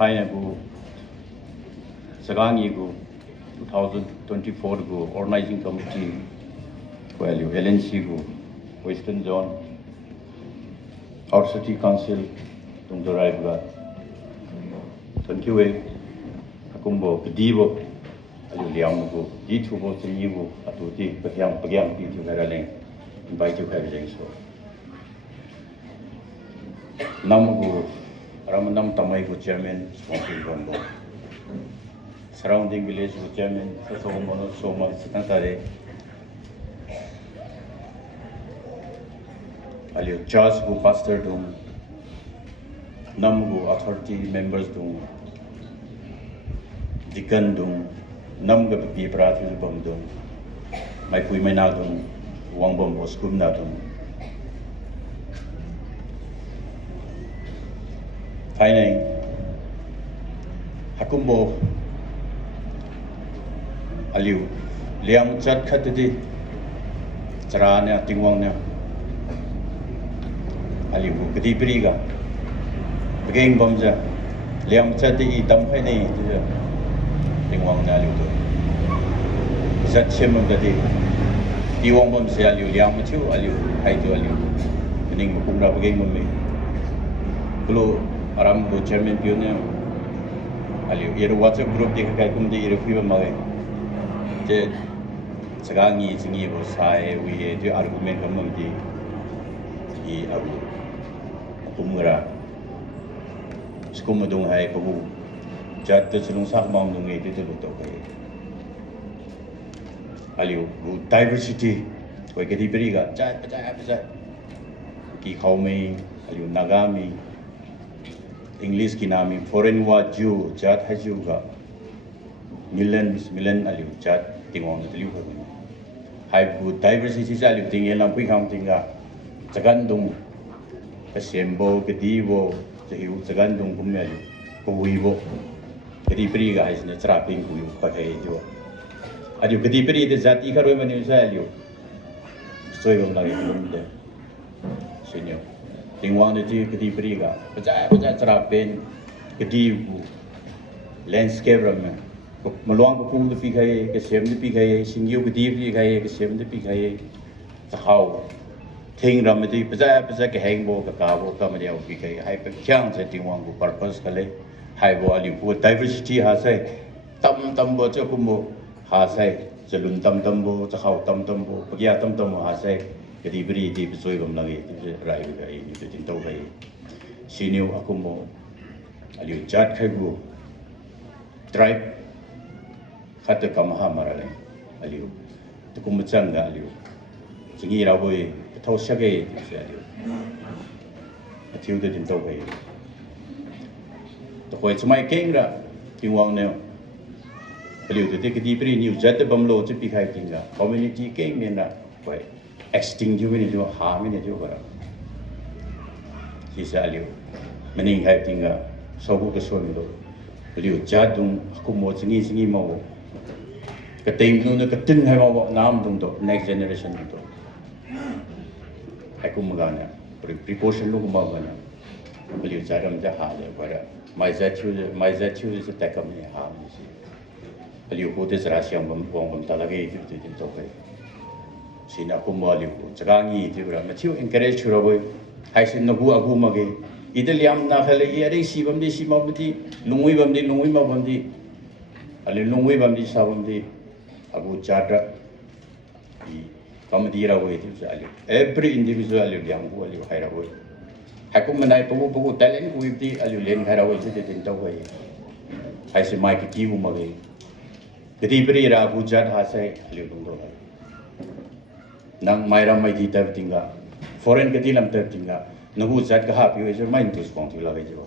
Thai go Chaga Ngee go 2024 go organizing committee well LNC go Western Zone our city council tung dorai ga thank you akumbo pedibo aliu liang go di thu bo tini go atu ti pagyang pi thu ga leng invite you have leng so nam go Ramanam Tamei go chairman sponsor bombo surrounding village go chairman so mono so much secretary aliu church go pastor dum nam go authority members dum deacon dum nam ga pi prathi bom dum mai pui mai na dum wang bom bo skum na dum Thai Hakumbo aliu liang chat khatdi charana tingwangna aliu kadi priga begeng bomja liang chat di dam phai nei tingwangna aliu to zat chem dadi diwang bom se aliu liang machu aliu hai to aliu ning mukungra begeng bom me kulo Aram go chairman pionya aliu iro WhatsApp group di kai kum di iro fiba mage je Chaga Ngee jingi bo sai wi de argument kam di I abu kumra skum dong hai babu jat te chulung sak maum dong ngai de to kai aliu go diversity koi ke di beri ga jat ki khawmei aliu nagami English ki nami foreign wa ju jat haju ga million aliu jat tingong tliu ka ni hai bu diversity sa aliu ting elam pui kham tinga chagandung ka sembo ke dibo jehiu chagandung kum aliu ko wibo kedi pri ga is ne tra ping ku ka kai jo aliu kedi pri de jati ka roi mani sa aliu soi gom la ge de senyo tingwang de kedi pri ga baca terapen kedi bu landscape ram meluang ko kum de pi kai ke sem de pi kai singyu kedi pi kai ke sem de pi kai chau thing ram de baca ke hang bo ka bo ka ma dia pi kai hai pe kyang se tingwang ko purpose kale hai bo ali bu diversity ha sai tam bo cho kum bo ha sai jalun tam bo chau tam bo pagya tam ha sai kedi beri di besoi gom lagi di rai ga ini tu tin tau kai siniu aku mo aliu jat khai bu tribe khat ka maha marale aliu tu kum chang ga aliu jingi ra boi thau sha ge di aliu atiu de tin tau kai to koi chmai keng ra tingwang ne aliu de kedi beri niu jat bam lo chu pi khai tinga community keng ne na koi extinct you ni jo harm ni jo bara sisa liu mening hai tinga sobu ke so ni do liu jadung aku mo singi mau ka teng nu na ka tin hai mau nam dung do next generation do aku magana precaution lu ma bana liu jaram ja ha le bara mai za chu se ta kam ni ha ni si liu ko de zra siam bom ta la ge ju de to kai sina kumali ko Chaga Ngee ti bra machiu encourage chura boy hai sin no gu agu mage ideliam na khale yare sibam di simabti lungui ma bamdi ale lungui bamdi sabamdi agu chadra I comedy ra boy ti ale every individual ale yang gu ale hai ra boy hakum manai pogu talent gu ti ale len hai ra boy ti tin taw boy hai se mai ki gu mage kedi bri ra gu chat ha sai ale dung do nang maira mai di tar tinga foreign ke dilam tar tinga nagu jat ka ha pi we mai tu spong ti la ge jo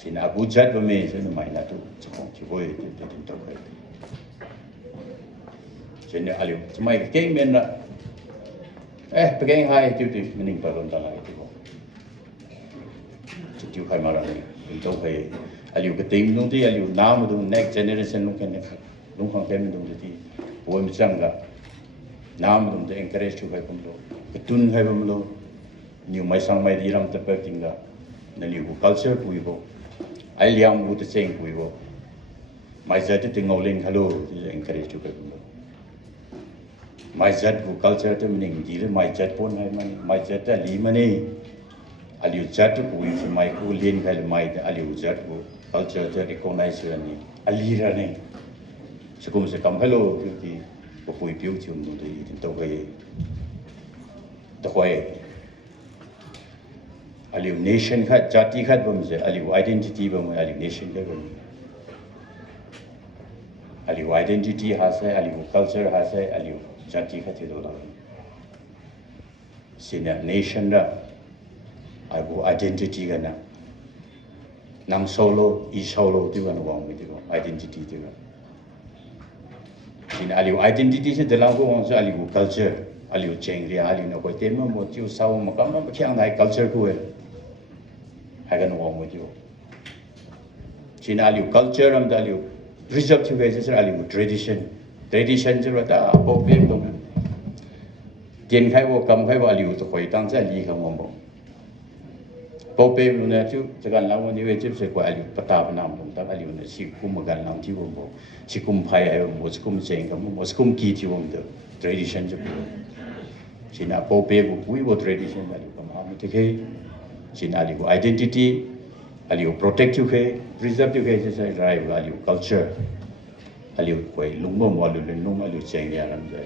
sin abu jat ba me se mai na tu spong ti boy ti tin to kai sin aliu mai ke men na pegeng hai tu ti mening pa lon ta la ge jo ti khai ma ra ni tin to kai aliu ke ting nung ti aliu nam du next generation nung ken nung khang ken du ti boy mi chang ga nam dum de encourage to kai kum lo tun hai bam lo new mai sang mai di ram ta pa tinga na liu culture pu bo ai liang mu te cheng pui wo mai zat te ngolin khalo te encourage to ka mai zat bu culture te mening di le mai zat pon hai mani mai zat ta li mani aliu zat te pui fi mai ku lin khai mai aliu zat bu culture te recognize ni ali ra ni sekum se kam khalo ti ko pui piu chum no te to kai to kai aliu nation khat jati khat bom se aliu identity bom aliu nation ke bom aliu identity ha se aliu culture ha se aliu jati khat do la sina nation da aliu identity ga na nang solo I solo ti ga no wang mi ti go identity ti ga sina aliu identity se de la go wang se aliu culture aliu cheng ria aliu no ko te mo mo chu sau ma kam ma khyang nai culture ku hai kan wong with you China aliu culture am da aliu preserve to guys aliu tradition je ta po pem dong gen khai wo kam khai wo aliu to khoi tang sa li kham mo po pem ne chu chagan lang wo ni we chip se ko aliu pata ba nam dong ta aliu ne si kum ma gan lang ti wo mo si kum phai ai mo si kum cheng kam mo si kum ki ti wo de tradition je China po pe bu pui wo tradition aliu kam ha me te ke China aliu identity aliu protect you ke preserve you ke se right aliu culture aliu koi lungmo mo aliu lung aliu cheng ya ram ja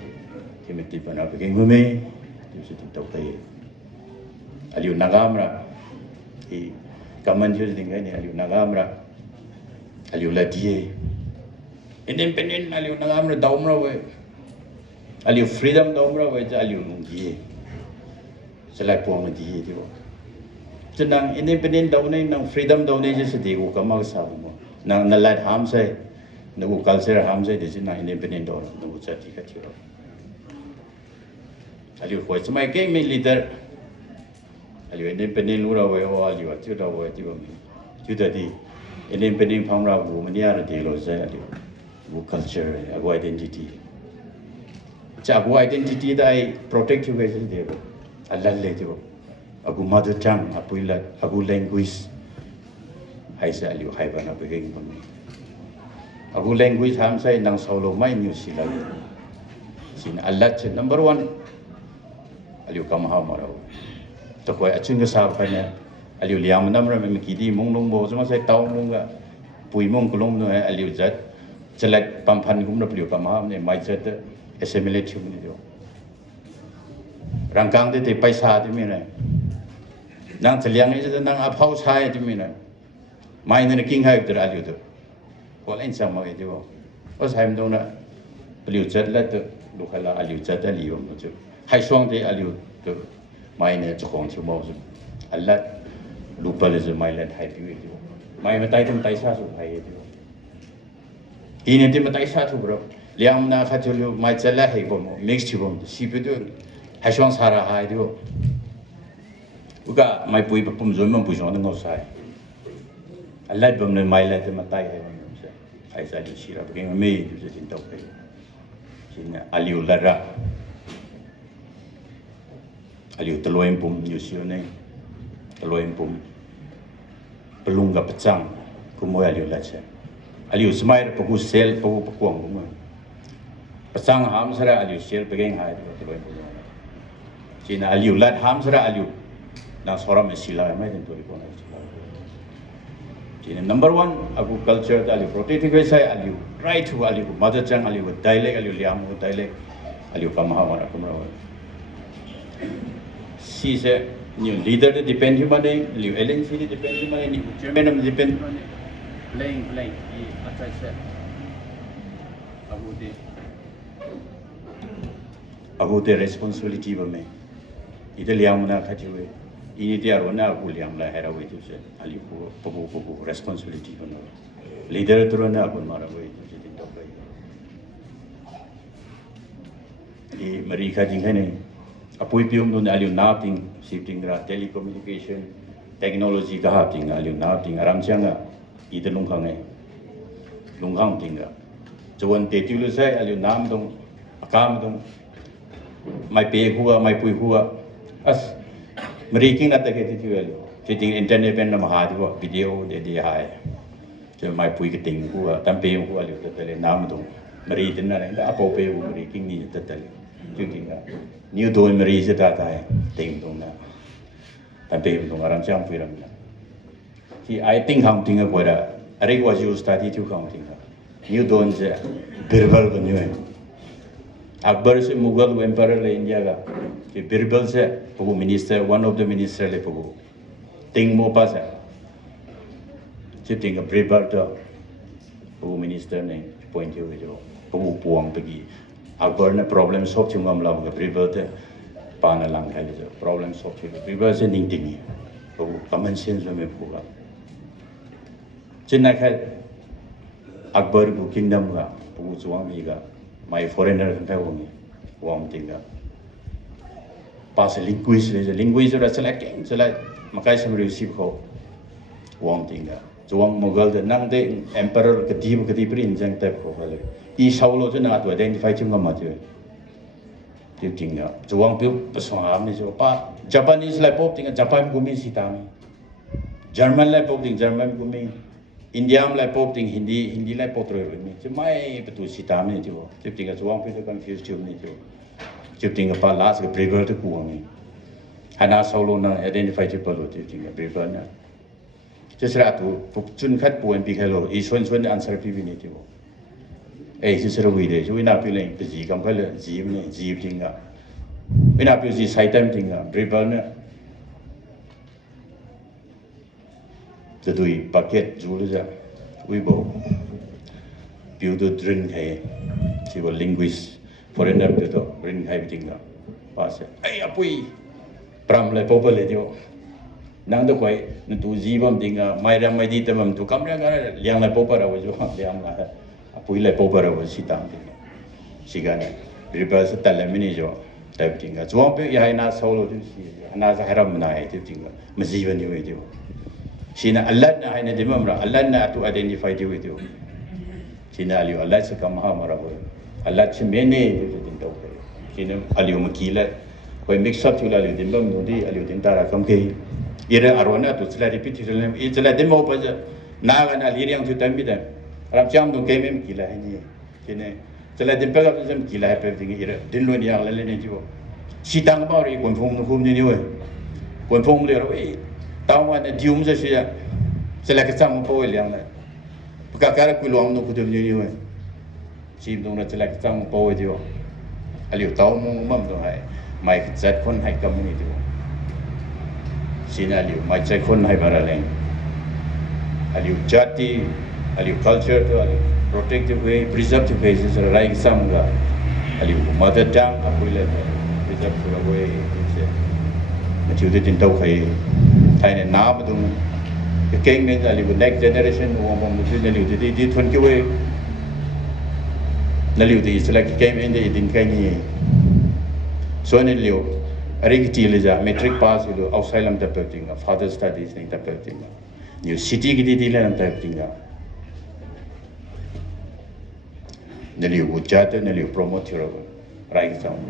kimeti pana ke ngume tu se tu tai aliu nagamra I kaman ju ding ni aliu nagamra aliu la die independent aliu nagamra daumra we aliu freedom daumra we aliu lung die selai pong die di Senang independent daw na nang freedom daw na just di ko kamag sa mo nang nalat ham sai na ko culture ham sai di na independent daw na ko chati ka tiro aliu ko smai ke me leader aliu independent lu ra we o aliu chu da we ti ba mi chu da di independent phang ra ko mania ra di lo sai aliu ko culture ko identity cha ko identity dai protect you guys de ko Allah le ti abu mother tongue abu language hai sa aliu hai bana begeng bang abu language ham sai nang solo mai new sila sin Allah number 1 aliu kam ha maro to ko aching ga sa phane aliu liam nam ra me ki di mong long bo sama sai tau mong ga pui mong kolong no aliu jat chelak pam phan gum na aliu kam ha ne mai jat assimilate chum ni do rangkang de paisa de me ne nang teliang ni nang aphau sai ti mi na mai na king hai ter aliu to ko len sam ma ti bo o sai mdong na aliu chat la to lu khala aliu chat aliu mo chu hai swang de aliu to mai na chong chu mo su Allah lu pa le zu mai len hai pi ti bo mai ma tai tum tai sa su hai ti bo ini ti ma tai sa tu bro liang na kha chu lu mai chala hai bo mo mix chi bo si pi tu hai swang sa ra hai ti bo uga mai pui pum zoi mam pui zong ngau sai alai bom ne mai la te matai hai bom se ai sa di sira bring me tu se tin tau pe sin aliu lara aliu teloem pum yu siu ne teloem pum pelung ga pecang ku mo aliu la che aliu smai pa ku sel pa ku kuang ku pecang ham sara aliu sel pegeng hai teloem pum sin aliu lat ham sara aliu na soram sila mai den to ko na sila number 1 agu culture aliu protect ke sai aliu right to aliu mother tongue aliu dialect aliu liam dialect aliu kamha mara kumra si se new leader de depend humane aliu lnc de depend humane ni chairman de depend humane playing I atai se agu de responsibility ba me ide liam na khatiwe ini dia rona aku liam la hera we tu se ali ko popo responsibility kono leader tu rona aku mara we tu se tin tokai di mari kha ding ne apoi pium don ali na ting shifting ra telecommunication technology ga ting ali na ting aram changa ide lung khang ne lung khang ting ga chuan te tu lu sai ali nam dong akam dong mai pe huwa mai pui huwa as Meriking na take ti well. Fitting internet pen na mahadi ko video de hai. จะไม่ปุยกระติงกูว่าตั้มเปย์กูว่าเหลียวแต่เลยน้ำมันตรงมารีตินอะไรก็อาโปเปย์กูมารีกิ้งนี่แต่เลยจุดจริงอ่ะนิวโดนมารีจะตายติงตรงนั้นตั้มเปย์ตรงอารามช่างฟิรัมที่ I think คำติงก็พอได้อะไรก็ว่าจะสตาร์ทที่คำติงก็นิวโดนจะบิร์เบิลกันอยู่อักบาร์से मुगल एम्पायर ले इंडिया का कि बिरबल से पगु minister one of the minister ले पगु तिंग मो पास है चिप तिंग का बिरबल तो पगु मिनिस्टर ने पॉइंट हुए जो पगु पुआंग पगी अकबर ने प्रॉब्लम सॉल्व चुंगम लाभ का बिरबल ते पाना लांग है जो प्रॉब्लम सॉल्व चुंगे बिरबल से निंग तिंगी पगु कॉमन सेंस में पगु चिन्ना है अकबर को किंगडम का पगु जुआंग भी का my foreigner kan tahu ni, wang tinggal. Pas linguist le, linguist orang selekeng, selek makai semua receive kau, wang tinggal. Juang Mughal tu nang de emperor kedip rin jang type kau kalau. I Saulo tu nak tu identify cuma macam tu tinggal. Juang piu pesuam ni jo. Pa Japanese le pop tinggal Japan gumi sitami. German le pop tinggal German gumi. India में life pope टिंग Hindi life pope रहे हैं जो मैं बतू सीता में जो जब टिंग जो वहाँ पे तो कंफ्यूज जो नहीं जो जब टिंग पा लास्ट के ब्रेवर तो कुआं में हना सोलो ना आइडेंटिफाई जो पलो जब टिंग ब्रेवर ना जिसरा तो चुन खत पुअन भी खेलो इस वन आंसर भी नहीं जो जिसरा हुई दे जो इना पिलें तो जी कम खेले जी टिंगा इना पिल जी साइटम टिंगा ब्रेवर ना jadi paket jual saja, wibo, piudo drink hai, siapa linguist, foreigner itu drink hai tinggal, pas, apui, pram le popol le jo, nang tu koi, tu jiwam tinggal, mai di temam tu kamera kan, liang le popol rawa jo, liang lah, apui le popol rawa sitang tinggal, sigana, beripas setelah mini jo, tapi tinggal, jual pe ya ina solo tu si, ina seharam mana itu tinggal, masih bani itu. Sina Allah na hai na dimamra Allah na tu identify dia itu. Sina aliu Allah sekamaha marahu. Allah cemene itu tinta upai. Sina aliu makila. Kau mix up tu aliu dimam nundi aliu tintara kam ke. Ira arwana tu sila repeat sila. Sila dimam upai je. Naga na liri yang tu tambi dah. Arab jam tu keme makila ini. Sina sila dimam tu jam makila hai per tinggi ira. Dinlo ni yang lain ni tu. Sitang baru ikon fong nukum ni ni weh. Ikon fong ni orang. Tahu mana dium saja, selalu kita mampu liang lah. Perkara keluang tu kudu ni ni, si tu nak selalu kita mampu dia. Aliu tahu mungam tu hai, mai cat kon hai kamu ni tu. Si aliu mai cat kon hai barang. Aliu jati, aliu culture tu, aliu protective way, preservative way, sesuatu lain sama. Aliu mother tongue apa le, preservative way. Macam tu tentang kai. Thai ne na ba dung ke keng men ali bu next generation wo bom bu ne liu di thon ke we na liu di select keng men de din kai ni so ne liu ari ki ti le ja metric pass lu outside lam tap ting father studies ne tap ting new city ki di le lam tap ting ne liu bu chat ne liu promote ro right sound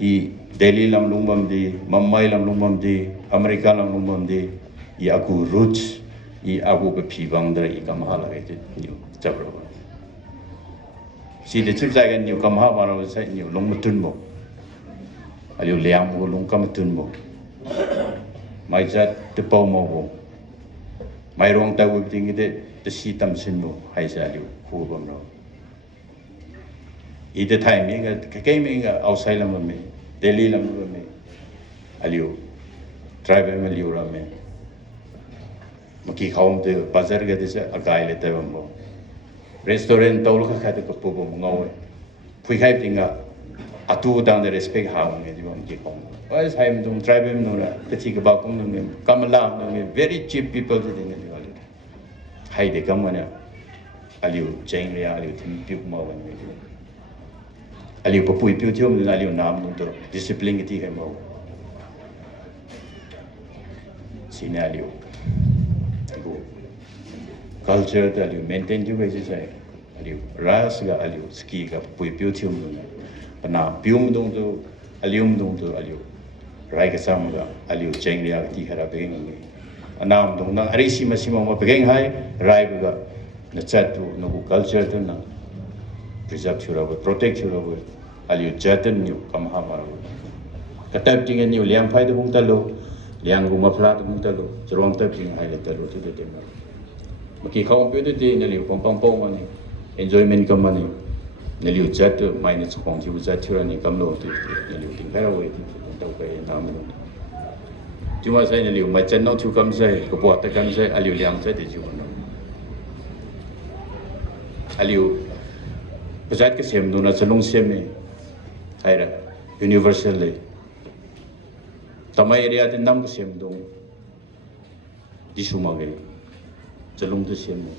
I Delhi lam lumbam di, Mumbai lam lumbam di, Amerika lam lumbam di, I aku roots, I aku berpibang dari kamah lagi tu new cabro. Si de cip saya new kamah baru saya new long mutun mo, aliu liang mo long kamutun mo, mai jat tepau mo mo, mai ruang tahu tinggi de si tam sin mo, hai saya aliu kubam ro. I de time ni ke me outside lam me. Delhi lam me aliu tribe me aliu ram me maki khaum te bazar ga desa agai le te bambo restaurant tol kha kha te ko po bom ngawe phui khai tinga atu dang de respect ha me di bom ki khaum oi sai me dum tribe me no la te chi ka ba kum me kamala no me very cheap people de ne di wale hai de kamana aliu chain ria aliu tim pi ma wan me aliu papui piu thiom ni aliu nam nu to discipline ti kai mo sine aliu culture ta aliu maintain ju bai sai aliu ras ga aliu ski ga papui piu thiom nu pana pium dong to alium dong to aliu rai ka sam ga aliu cheng ria ti khara be ngi anam dong nang arisi masima ma pegeng hai rai buga na chatu no culture tu na preserve chura protect chura aliu jatan new kam hamar katab ting new liang phai de hung talo liang gu ma phla de hung talo chorong tab ting hai le talo tu de ma maki khawm pe de ne liu pom pom pom mani enjoyment kam mani ne liu jat mai ne chong ji bu jat chura ni kam lo tu ne liu ting phai we tu tau kai nam lo cuma saya ne liu ma chen no chu kam sai ko bo ta kam sai aliu liang sai de chu no aliu Pajat ke sem duna chalung sem me haira universal le Tamei area de nam ke sem dong disuma ge chalung de sem me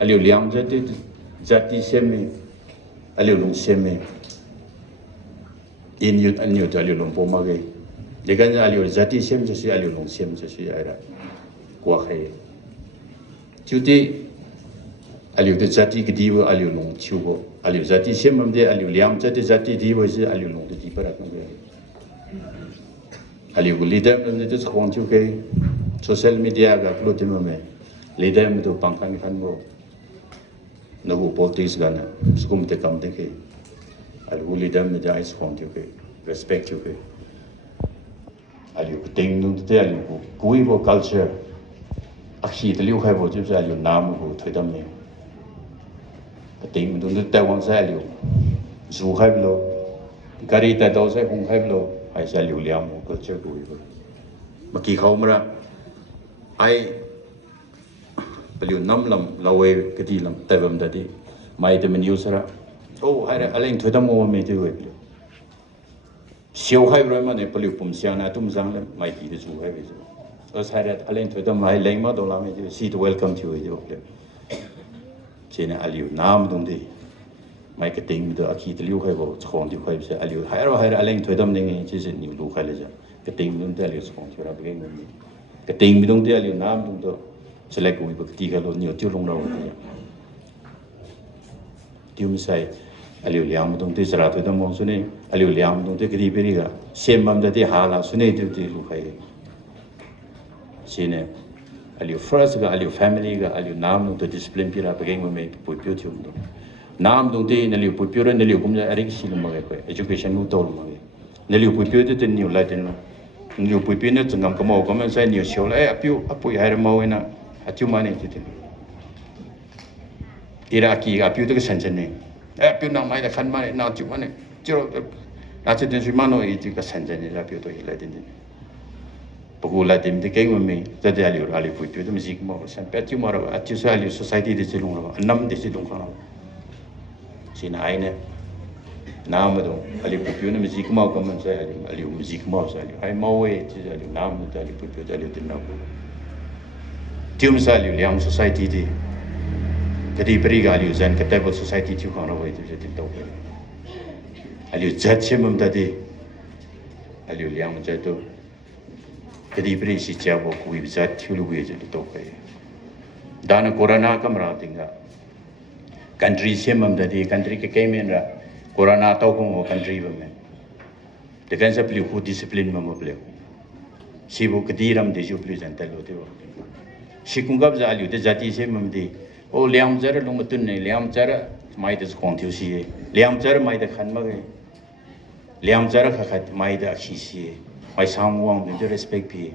aliu liang jati sem me aliu lung sem me in yut an yut aliu lung po ma ge degan aliu jati sem je si aliu lung sem je si haira kwa khai chuti aliu de jati ke diwa aliu lung chubo aliu jati sem de aliu liam jati diwa si aliu lung de diparat no ge aliu leader de de khong chu ke social media ga upload me me leader me do pangkang khan mo nagu politics ga na skum te kam de ke aliu leader me ja is khong chu ke respect chu ke aliu ting nu de aliu kui bo culture akhi de liu khai bo chu aliu nam bo thoidam me tình mình được tao quan sát liệu dù hay lo gari ta đâu sẽ không hay lo hay sẽ liệu liam một cái chơi đuổi vậy mà kỳ khâu mà ra ai liệu năm làm lâu về cái gì làm tại vì đi mai thì mình yêu sao ô hay là anh thôi tao mua mấy thứ vậy siêu hay rồi mà này liệu bấm xe này tụm giang lên mai thì dù hay vậy rồi hay là anh thôi tao mai lấy mà đâu làm mấy thứ see to welcome to you chỉ là aliu nam đông đi mai cái tiếng đó khi từ liu khai vào chọn thì khai sẽ aliu hay là anh thôi đâm nên chỉ là nhiều lúc khai là cái tiếng đông thì aliu chọn thì là cái tiếng đông thì aliu nam đông đó sẽ lại cũng bị cái tiếng khai nhiều tiêu long đâu tiêu mi sai aliu liam đông thì sẽ là thôi đâm mong số này aliu liam đông thì cái gì bây giờ xem mà thì hà là số này thì lúc khai chỉ là aliu first ga aliu family ga aliu nam no to discipline pira pageng me pui pyo thium do nam dong te ne liu pui pyo ne liu kum ja arik sil ma ko education nu tol ma ne liu pui pyo te new la ten no liu pui pyo ne changam ka mo ko man sai new show la apui hai ma we na atiu ma ne te ira ki ga pyo te san chen ne pyo na mai da khan ma ne na tiu ma ne jiro na che den shi ma no i ti ka san chen ne la pyo to i la den Pagula tim de keng me jadi aliu pui tu music mo sampai tu mara atu sa aliu society de silung lo enam de silung kan sina aine nam do aliu pui tu music mo ko man sa aliu music mo sa aliu ai mo we ti aliu nam de aliu pui tu aliu tin na ko tium sa aliu liang society de jadi beri aliu zan ka table society tu kan ro we tu tin to aliu jat chemam tadi aliu liang jatu jadi beri si jabo kui bisa thulu we je to kai dana corona kamra tinga country semam dadi country ke kemen ra corona to ko country ba me defense apli ku discipline ma mo ple si bu kediram de ju present lo de si kungab za aliu de jati semam de o liam jar lo mutun ne liam jar mai de khong thiu si liam jar mai de khan ma ge liam jar kha khat mai de akhi si mai samwang de respect pi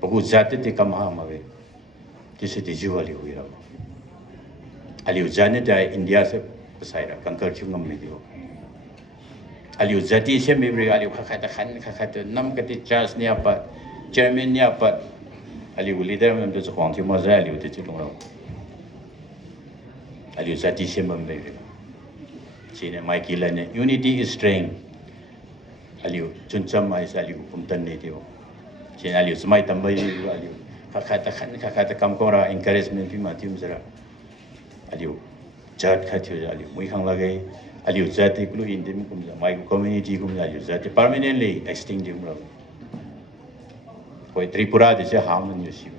bagu jate te kam ha ma ve tise de ju aliu ira aliu jane da india se pasaira kankar chu ngam me dio aliu jati se me bre aliu kha khat nam ka ti chas ni apa chairman ni apa aliu leader me de khong thi ma za aliu te chu long aliu jati se me bre chine mai ki la ne unity is strength aliu chun cham mai sa aliu pum tan ne dio chen aliu smai tambai aliu kha kam ko ra encouragement pi ma tium zara aliu chat kha thiu aliu mui khang la ge aliu chat ti klu in dim kum mai community kum aliu chat permanently extinct dim ra koi tripura de se ham nu si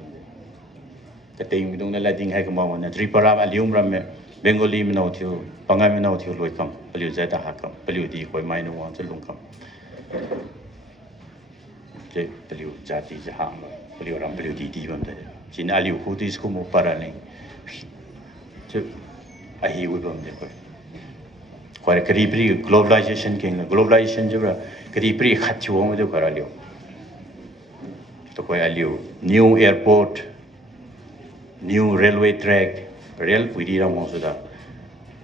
ka ting dong la ding hai ka ma na tripura aliu ram me bengali me no thiu pangai me no thiu loi kam aliu chat ha kam aliu di koi mai no wa chalung kam je beliau jati jahang beliau orang beliau di bam tadi Sina aliu kutis kumu parane. Cuk ahi wibam je koi. Koi keripri globalization king globalization jura keripri khachuang je kora aliu. To koi aliu new airport, new railway track, rail puri ramon suda.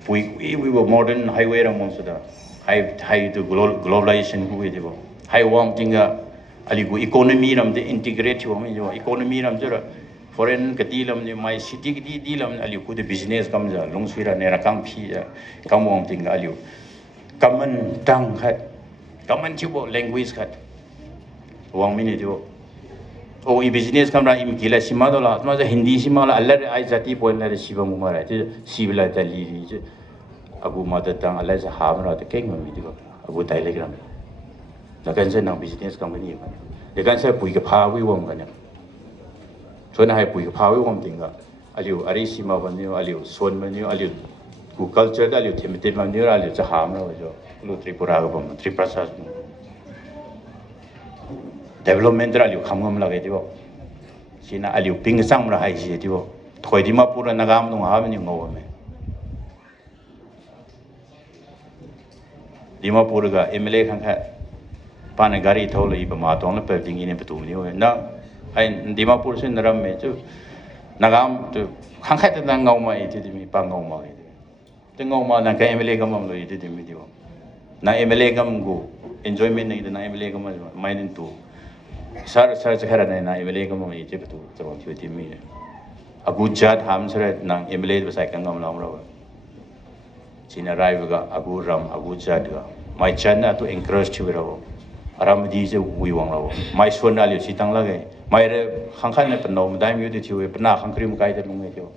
We were modern highway ramon suda. High to globalization ku je bo. High warm tinga aliu economy ram de integrate jo me jo economy ram jura foreign katilam ni my city ki dilam aliu ku de business kam ja longsuira ne rakam phi ja kamong tinga aliu common tongue khat common chibo language khat wang mini jo o i business kam ra im kila sima do la ma ja hindi sima la allar ai jati point na sibam umara je sibla dali ri je abu mother tongue allar ja hamra de keng mi di abu telegram la kan se nang business company ma de kan se pui ka pha wi wom kan so na hai pui ka pha wi wom tinga aliu ari sima ban ni aliu son ban ni aliu ku culture da aliu themete ban ni aliu cha hamra jo lu tripura ga bam tripura sa development aliu khamgam la ge dibo sina aliu ping sang ra hai ji dibo thoi di ma pura nagam nong ha ni ngo me dimapur ga MLA khang kha pana gari thol i ba ma tong la pe ding ni betu ni na ai dimapur se naram me chu nagam tu khang kha ta ngau ma i ti mi pa ngau ma i te ngau ma na ka MLA gam am lo i ti mi dibo na MLA gam go enjoyment nei na MLA gam ma nin tu sar khara na MLA gam ma i ti betu to ti mi agu jat ham sare na MLA ba sai kan ngam lam ro China Raivaga, Abu Ram, Abu Jadga. My China to encourage Chivero. Aram Dize, we won't. My son Ali Sitang Lage. My Hankan Pano, Dime you to Pana Hankrim Kaita Mumeto.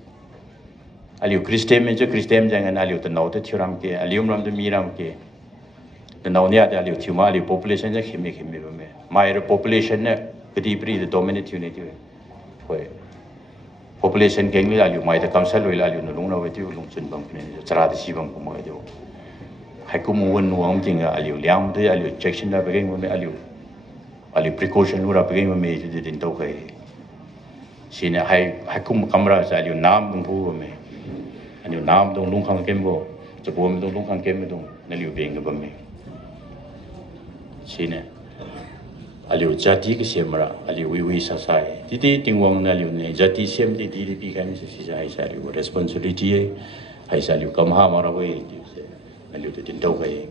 Aliu Christem and Christem Jang and Aliu the noted Churamke, Alium Ram the Miramke. The Nonia de Aliu Tumali population, he make him. My population, the deeply the dominant unity. Population geng ni aliu mai ta kamsal wei aliu no lungna wei tu lungchun bang ni chara de sibang ko mai do hai ku mu wen wang ting aliu liang de aliu injection da begeng me aliu precaution ura begeng me ju din to kai sina hai ku kamra sa aliu nam bung pu me aliu nam dong lung khang kem bo chu bom dong lung khang kem me dong na liu beng ga me sina aliu jati ke semra aliu wi sa sai ti tingwang na liu ne jati sem ti pi kan se si sai sa liu responsibility ai sa liu kam ha mara we ti se aliu tin dau kai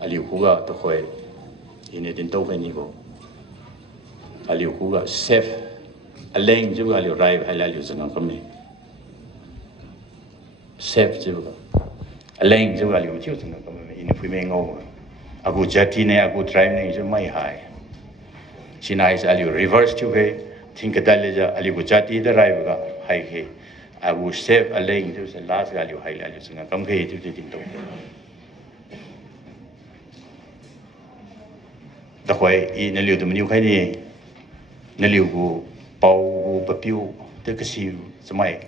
aliu ku ga to khoi ine tin dau kai ni go aliu ku ga safe aleng ju aliu rai hai aliu sang kam ni safe ju aleng ju aliu chu sang kam ni ine phui me ngau Agu jati ne agu drive ne is mai high. Sina is aliu reverse to he think daleja aliu jati the drive ga high he. Agu save a lane to the last aliu high aliu singa kam he to the to. The way in aliu the new kai ni naliu gu pau gu papiu te kasi samai.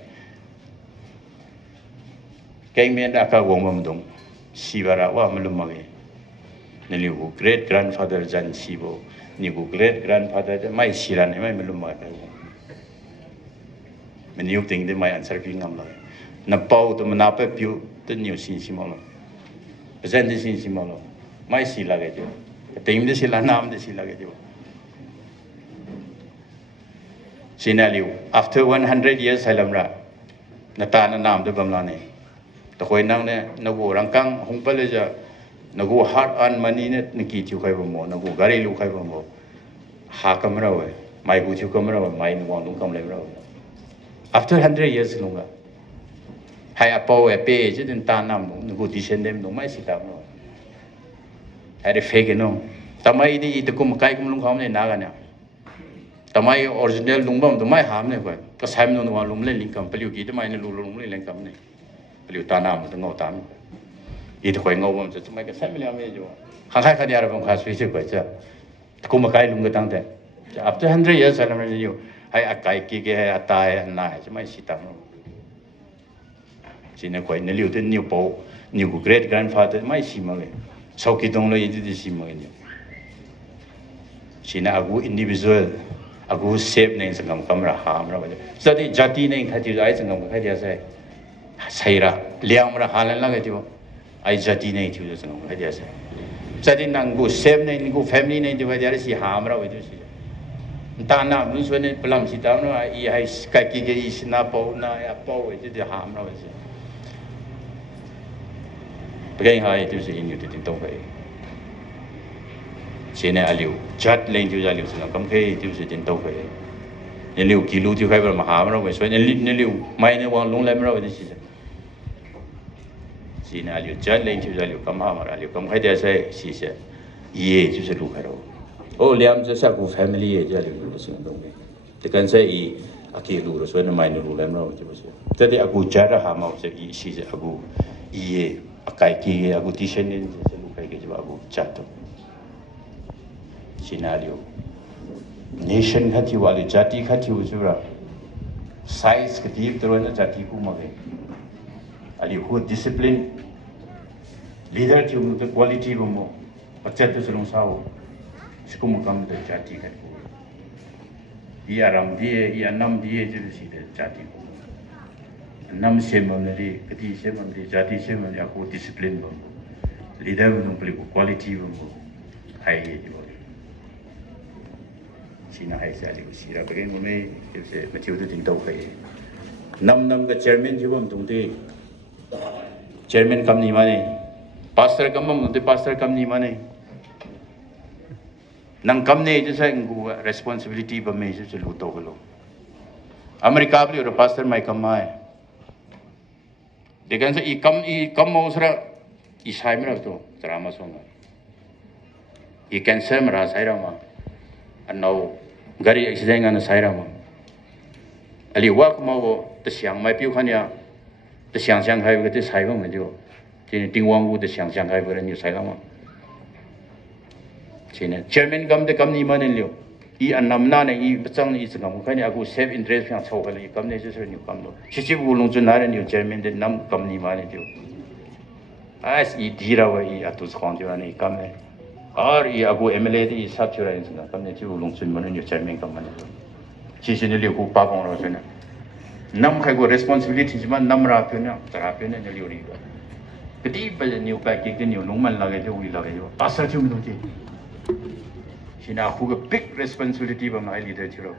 Keng men da ka wong mam dong sibara wa malum mage. Niliu great grandfather Jan Sibo, Nigu great grandfather, my Siran, my Meluma. When you think they might answer being on Napau to Manapa Pew, the new Sinsimolo. Present the Sinsimolo, my Silagajo. The thing the Silanam, the Silagajo. Sinaliu, after 100 years, Salamra, Natana Nam the Bamlane. The Hoinang, Nago Rankang, Humpaleja. Nagu hard earned money net niki chu kai mo nagu gari lu kai mo ha kamera we mai bu chu kamera mai no lu kam le ro after 100 years lunga hai apo e pe je den ta nam nagu descendant no mai sita no hai fake no tamai di it kum kai kum lung kham ne na ga na tamai original lung bam mai ham ne ko ka sam no no lum le ling kam paliu ki tamai ne lu lung le ling kam ne paliu ta nam to ngau tam it khoi ngau bam chu mai ka sam le me jo khang khai khani ar bam kha sui se ko cha kum kai lung ga tang de after 100 years salam ne yo hai akai ki ge hai atai na chu mai sita no sine koi ne liu de new po new great grandfather mai si ma ge sau ki dong lo yi di si ma ge sine agu individual agu save nei sangam kamra hamra ba jadi jati nei khati ai sangam khai dia sai saira liamra halan la ga ti ai jati nei thi sangam khai dia sai jadi nang gu save nei gu family nei di ba dia si hamra ba tu si ta na nu so ne pelam si ta no ai hai ka ki ge is na po na ya po ji di hamra ba si begai hai tu si in yu ti tong bai sini aliu chat lain tu aliu senang kam kai tu sedin tau kai ni liu kilu tu kai ber maham ra so ni liu mai ni wang long lai ra ni si sini aliu chat lain tu aliu kam ha ra aliu kam kai dia sai si se ye tu se lu kai ro oh liam se sa ku family ye ja liu tu senang dong kai te kan sai i aki lu ro so ni mai ni lu lai ra tu se jadi aku cara ha mau se i si se aku ye akai ki aku tishen ni se lu kai ke aku chat tu scenario nation khati wali jati khati usura size khati trona jati ku mage ali hu discipline leader ti mu the quality bomo achat to selong sao sikum kam de jati khati ia ram die ia nam die je si de jati nam semamri khati semamri jati semamri aku discipline bomo leader bomo quality bomo hai sina hai sa li sira bagi ngome se matiu tu tin tau kai nam ga chairman jibam tung te chairman kam ni mane pastor kam mong te pastor kam ni mane nang kam ne je sa ngu responsibility ba me se lu to lo america bli ro pastor mai kam mai de gan sa i kam mo sra i sai mra to drama song i cancer mra sai ra ma anau gari accident ngana saira ma ali wak ma wo te siang mai piu khania te siang khai ga te sai ba ma dio tin tingwang wu te siang khai ba ni sai la ma chine chairman gam de kam ni ma nen lio I annam na ne I bachang I changam khani aku self interest phang chau khali kam ne se ni kam do chichi bu long chu na re ni chairman de nam kam ni ma ne dio as I dira wa I atu khon dio ne kam ne और ये अब MLA दी सब चुरा इंसान कम ने चीज़ लोग सुन मने new chairman cum मने चीज़ ने लियो को पाप होना है ना नम खाई को responsibility जिमान नम रापियो ना तरापियो ने लियो नहीं बा कती बजे न्यू पैकेज के न्यू लोग मन लगे जो उड़ी लगे जो पासर चुम लोग जी शिना खुग big responsibility बा माय लीडर चुरो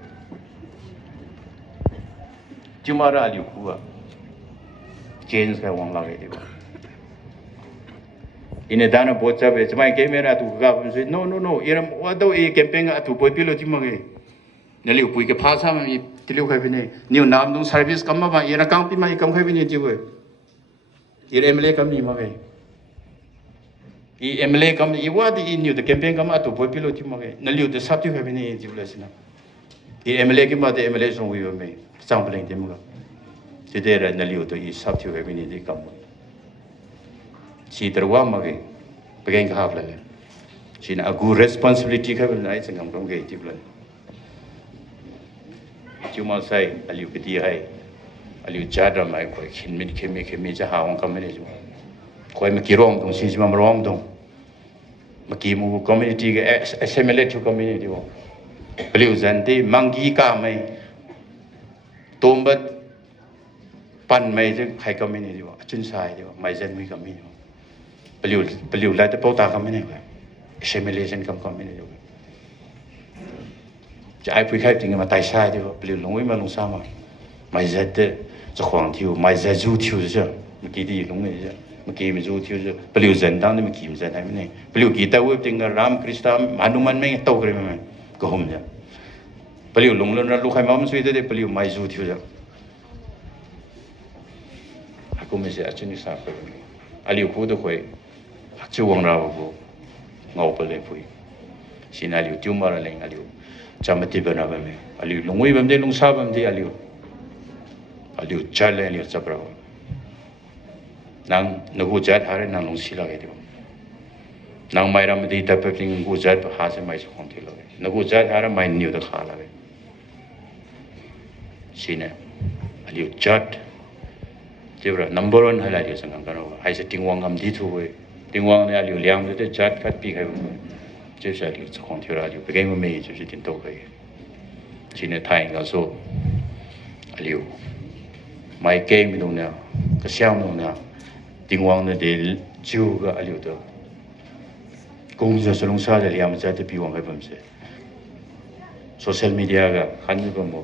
जुमारा लियो खुआ change का वांग लगे जो ine dana bocha be chmai ke mera tu ga no iram wa do e campaign atu poi pilo ti mage nali upui ke pha sa mi tiliu khai bine new nam dong service kam ba ira kang pi mai kam khai bine ti we ira MLA kam ni mage I MLA kam I wa di new the campaign kam atu poi pilo ti mage nali de sap ti khai bine ti blesina I MLA ki ma de MLA song wi me sang pleng ti mage ti de ra nali to I sap ti khai bine ti kam si terwa mage pegen ka hafla le si na agu responsibility ka bel nai sangam kam ge ti blan chuma sai aliu piti hai aliu chadra mai ko khin min khemi cha ha ong kam ne ju ko me ki rom dong si ma rom dong ma ki mu community ge assimilate to community wo aliu zante mangi ka mai tombat pan mai je khai community wo chun sai jo mai zen mi community beliau lah tu pauta kami ni, assimilation kami ni juga. Jadi pun kait tinggal matai saya tu, beliau longui malung sama, mai zat seorang tiu, mai zat zu tiu saja, mungkin di longui saja, mungkin zu tiu saja, beliau zendang ni mungkin zendang ni, beliau kita web tinggal Ram Krista, Hanuman mengi tahu kerana mana, kohom saja, beliau longlon lalu kami mahu suai tu, beliau mai zu tiu saja, aku mesti acuh ni sahaja, aliu ku tu koi. Chu wang ra bo ngau pa le pui sin aliu tu ma la leng aliu chamati bana ba me aliu lungui bam de lung sa bam de aliu chale aliu chapra nang nagu jat hare nang lung sila ge de nang mai ram de ta pe ling gu jat ha se mai so khon thi lo nagu jat hare mai niu da kha la ge sin aliu jat jebra number 1 hala aliu sang kan ro hai se tingwang am di thu we tingwang ne aliu liang de chat khat pi khai je sa aliu chong thira aliu pe game me je tin to khai chỉ nên thay cái số aliu mai game đâu nè cái xem đâu nè tiếng vang nó để chiu cái aliu đó công giờ sử dụng sao để làm cho cái vang cái bấm se social media cái khán giả cái mo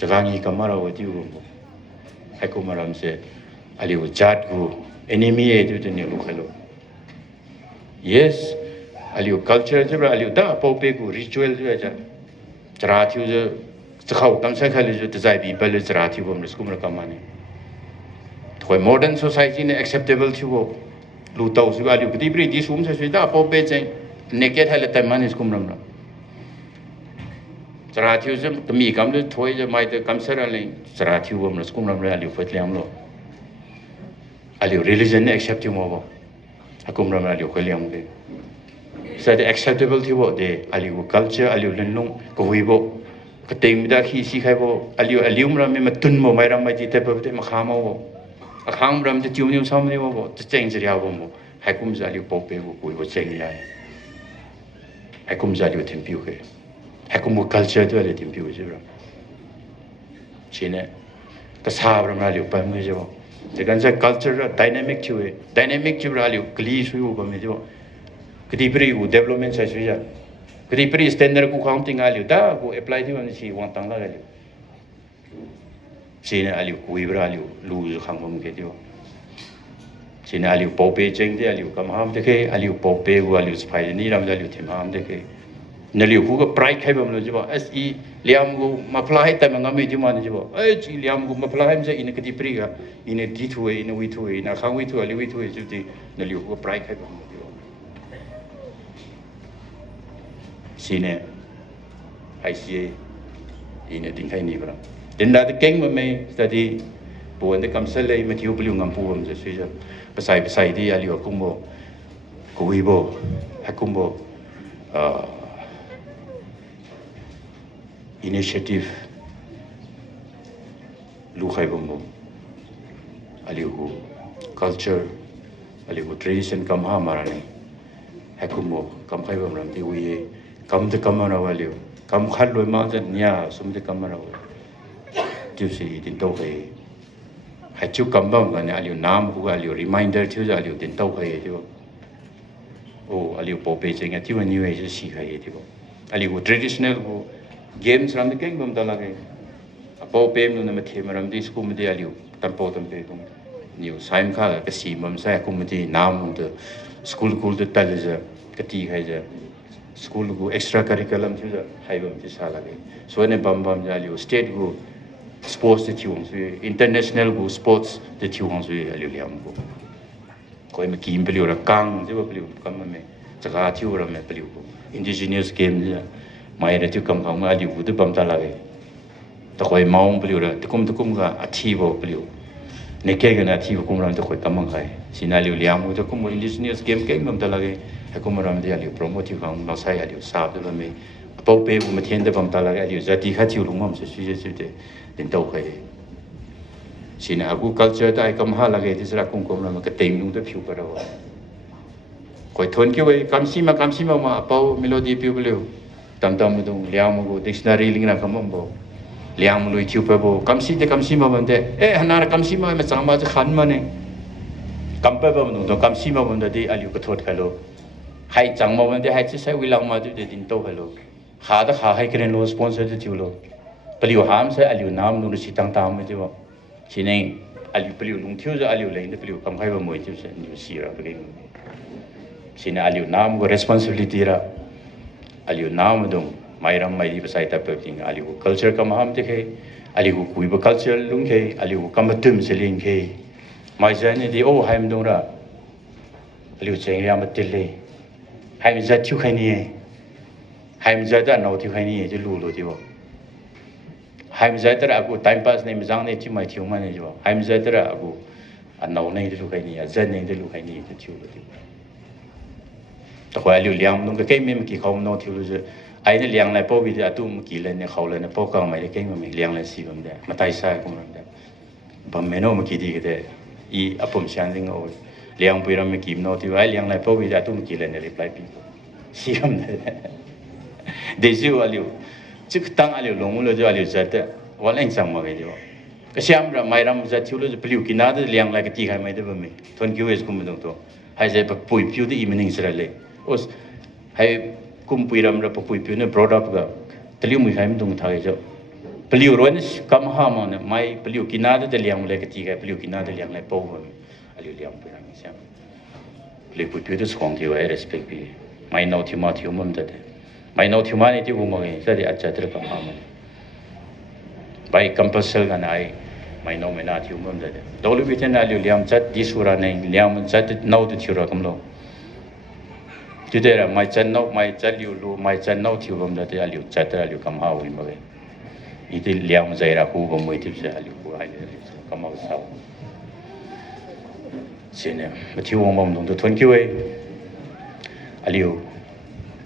jaga ngi camera cái tiêu mo hay cũng mà làm se aliu chat go enemy ấy thì nhiều lúc hello yes aliu culture chứ là aliu đã bảo vệ go ritual chứ là chả thiếu chứ khâu tâm sinh khai là tự giải bị bao nhiêu chả thiếu bom risku mà cầm anh thôi modern society này acceptable thiếu lu tàu sự aliu cái đi đi xuống sẽ đã bảo vệ chứ naked hay là tầm anh risku mà chả thiếu chứ tụi mình cầm được thôi chứ mai tới cầm sẽ là chả thiếu bom risku mà aliu phải làm lo aliu religion này accept thiếu mà aku mà aliu phải làm cái sẽ acceptable thiếu để aliu culture aliu lên lung có huy bộ cái tiền đã khi xí khai bộ aliu mà mình tuân một mai mai chỉ tập về mà khám bộ khám mà mình chịu nhiều xong đi bộ chênh gì à bộ hay cũng giờ aliu bảo vệ bộ cùi bộ chênh này hay cũng giờ aliu thêm phiêu cái hay cũng một culture đó là thêm phiêu chứ rồi chỉ này cái sao mà aliu phải mới chứ bộ thì cái cái culture dynamic chứ aliu kli suy bộ mới chứ bộ cái đi beri development sai suy ra cái đi beri standard của không tiếng aliu đã của apply thì mình chỉ quan tâm là aliu chỉ là aliu cùi beri aliu lu khang bom cái điều chỉ là aliu bảo vệ chính thì aliu cầm ham thế cái aliu bảo vệ của aliu phải ni làm aliu thêm ham thế cái aliu của cái pride hay bom là chứ bộ se liam của mà apply tại mà ngắm thì mà chứ bộ chỉ liam của mà apply mình sẽ in cái đi beri cả in đi thôi in we thôi na khang we thôi aliu we thôi chứ thì aliu của pride hay bom sini ICA ini tingkai ni berang. Dan dah tekeng memang tadi buat tu kamsel lagi mesti uplu ngampu macam tu. Pasai di aliu aku mo kuibo aku mo initiative lu khai mo aliu culture aliu tradition kam ha marane aku mo kam khai bom ram ti ui cầm tới cầm nào vào cầm khát lối máu rất nhà xuống tới cầm nào chú sĩ đến đâu về hay chú cầm bao cái này aliu nam của aliu reminder chú aliu đến đâu về chứ aliu bảo vệ chính cái chú anh như chứ xí cái chứ aliu traditional của games làm cái bom đó là cái bảo vệ nó nằm thêm làm đi school mình đi aliu tâm bảo cũng nhiều sai khác cái xí mầm sai cũng mình đi nam được school được tay là cái tí hay giờ school go extra curriculum chu hai bam chi sala ge so ne bam aliu state go sports the chu international go sports the chu hong sui aliu liam go koi me kim beliu ra kang je beliu kam me jaga chu ra me beliu go indigenous game je mai ra chu kam khang ma aliu de bam ta la ge ta koi maung beliu ra tukum ga athi bo beliu ne ke ga na thi kum ram ta koi kam khai sinaliu liam go tukum indigenous game ke ngam ta la ge aku maram dia aliu promote kang lo sai aliu sa de me pau pe bu ma thien de bam ta la aliu zati kha thiu lung mam se su je de den tau khai sina aku culture tai kam ha la ge ti sra kum kum ma ka teng nu de phiu ka ro koi thon ki wei kam si ma ma pau melody piu belu tam dong liam go dictionary ling na kam bo liam lui thiu pa bo kam si ma ban de hanar kam si ma chang ma cha khan ma ne kam pa ba nu do kam si ma ban de aliu ka thot khalo hai chẳng mà vấn đề hai chiếc xe vi long mà tôi để tin tàu hello khá đó khá hay cái này lo sponsor cho chịu lo beliu ham sẽ aliu nam nu si tang tam chứ bộ chỉ nên aliu beliu lung thiếu cho aliu lấy để beliu cầm khai vào mũi chứ sẽ nhiều xì ra cái chỉ nên aliu nam có responsibility ra aliu nam dong mai ram mai đi besai tập tiếng aliu culture cầm ham thế cái aliu cùi bộ culture lung cái aliu cầm tum sẽ liền cái mai giờ này đi hai mươi đồng ra aliu chơi ra mất tiền hai mươi giờ thiếu khai nie hai mươi giờ đã nấu thiếu khai nie chứ lù chứ bộ hai mươi giờ đã aku time pass này mình giang này chứ mày thiếu mà này chứ bộ hai mươi giờ đã aku nấu này chứ lù khai nie giờ này chứ lù khai nie chứ thiếu chứ tôi liu liang nung cái mình kỳ không nấu thiếu chứ ai này liang lại bao bây giờ tôi kỳ lên này khâu lên này bao cao mày cái mình liang lại xí vậy mà tại sao cũng làm đấy bằng mấy nấu mà kỳ đi cái đấy ý áp dụng sáng sinh ngồi liang bây giờ mình kìm nấu thì ai liang lại bao bây giờ tôi kỳ lên này reply people xí vậy đấy để chứ จิกตั้งaliuลงมือเลยจะaliuจัดวันเองสั่งมาไงเดียวก็เชื่อมเราไม่รำจัดชิวเลยจะปลิวกินน้าจะเลี้ยงอะไรก็ตีใครไม่ได้บ้างมั้ยทนคิวเอสกุมตรงตัวให้ใจปักปุยผิวที่อีมันนิ่งสระเลยโอ้ให้กุมปุยรำเราปักปุยผิวเนี่ย brought up ก็ตะลิวมือใครไม่ตรงท่าเจ้าปลิวร้อนกำห้ามันเนี่ยไม่ปลิวกินน้าจะเลี้ยงอะไรก็ตีใครปลิวกินน้าจะเลี้ยงอะไรโป้บ้างaliuเลี้ยงไปทางนี้ใช่ไหมปลิวปุยผิวที่สองที่ว่า respect ไปไม่นอที่มาที่มันจะไม่นอที่มานี่ที่ผมมองเห็นจะได้อาจจะตระกำห้ามันไป compulsory กันไอ้ไม่นอไม่น่าที่มันจะโดยวิธีนั้นaliuเลี้ยงจัดดิสุราเนี่ยเลี้ยงมันจัดนอที่ที่เรากำลังจุดเดียวไม่จัดนอไม่จัดลิวลูไม่จัดนอที่ผมจะได้aliuจัดaliuกำห้าวิ่งมาเลยอีที่เลี้ยงมันใจรักหูผมไม่ทิพย์จะaliuหูไอ้เนี่ยกำห้าสาวเช่นเนี่ยมาที่วงผมตรงตัวทนคิวเอaliu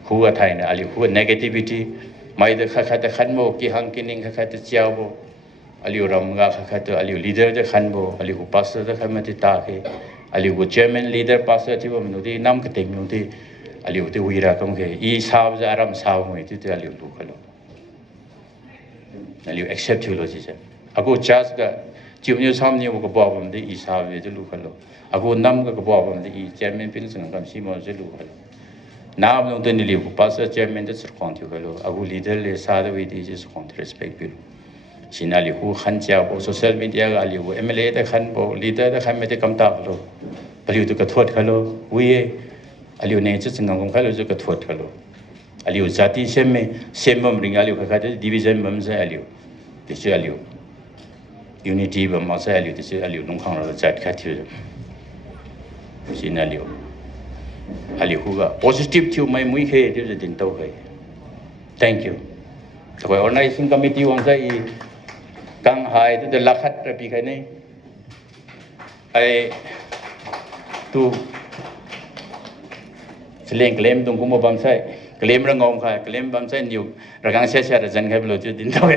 หูอะไรเนี่ยaliuหู negativityไม่ได้ข้าแต่ขันโมกี่หังกินนิ่งข้าแต่เจ้าโบaliuรำงาข้าแต่aliu leaderจะขันโบaliuหู pastor จะขันมาที่ตาเฮaliuหู chairman leader pastor ที่ว่ามันดูที่น้ำกระติกมันที่aliuที่วิราตรงเฮอีสาวจะอารมณ์สาวมั้ยที่aliuดูกันaliu accept อยู่เลยใช่อากูจัสก็จิ๋วเนี่ยซ้ำเนี่ยว่าก็บอกว่ามันที่อีสาวจะรู้กันอากูน้ำก็บอกว่ามันที่ chairman เป็นสิ่งที่ซีมอจะรู้กันน้ำลงตัวนี้ลิวปัสเจมันจะสุดความที่เขาลูอากูลีดเดอร์เลยสาธุวิธีจะสุดความที่ respect บิลูสินาลิวขันเจ้าโอ social media ก็ลิว MLA แต่ขันโบ leader แต่ขันไม่ได้กำตาเขาลูปลิวตัวกระทวดเขาลูวิเอลิวเนี่ยจะสิ่งของเขาลูจะกระทวดเขาลูอลิวจัติเช่นไม่เช่นมั่งริงอลิวเขาจะ division มั่งใช่อลิวที่ชื่ออลิว unity มั่งใช่อลิวที่ชื่ออลิวนุ่งข้างเราจัดขัดที่สินาลิวaliu huga positive tiu mai mui khe tiu je din tau khai thank you so organizing committee wang sai kang hai tu de lakhat ra pi khai nei ai tu seleng claim tung kum bam sai claim ra ngom khai claim bam sai niu ra gang sia sia ra jan khai blo chu din tau